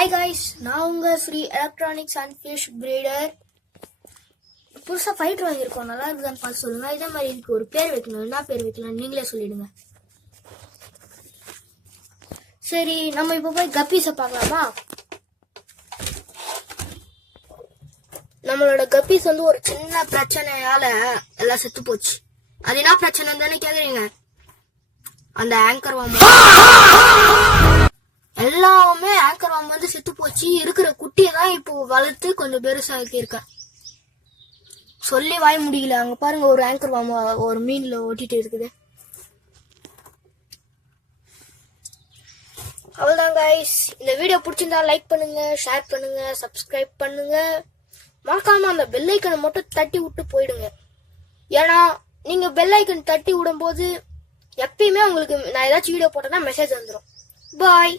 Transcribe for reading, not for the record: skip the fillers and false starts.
Hi guys, நான் உங்க free electronics and fish breeder. புதுசாக ஃபைட்டர் வாங்கியிருக்கோம், நல்லா இருக்குதான்னு பார்த்து சொல்லுங்க. இதே மாதிரி இதுக்கு ஒரு பேர் வைக்கணும். என்ன பேர் வைக்கலாம் நீங்களே சொல்லிடுங்க. சரி, நம்ம இப்போ போய் கப்பீஸை பார்க்கலாமா? நம்மளோட கப்பீஸ் ஒரு சின்ன பிரச்சனையால எல்லாம் செத்து போச்சு. அது என்ன பிரச்சனை தானே கேக்குறீங்க? அந்த ஆங்கர் வாம் எல்லாமே ஆங்கர் வாம் செத்து போச்சு. இருக்கிற குட்டியை தான் இப்போ வளர்த்து கொஞ்சம் பெருசாக்கி இருக்கேன். சொல்லி வாய முடியல. அங்க பாருங்க, ஒரு ஆங்கர் வாம் ஒரு மீன்ல ஓட்டிட்டு இருக்குது. அவ்வளவுதான் கைஸ். இந்த வீடியோ பிடிச்சிருந்தா லைக் பண்ணுங்க, ஷேர் பண்ணுங்க, சப்ஸ்கிரைப் பண்ணுங்க. மறக்காம அந்த பெல் ஐக்கனை மட்டும் தட்டி விட்டு போயிடுங்க. ஏன்னா நீங்க பெல் ஐக்கன் தட்டி விடும் போது எப்பயுமே உங்களுக்கு நான் ஏதாச்சும் வீடியோ போட்டேன்னா மெசேஜ் வந்துடும். பாய்.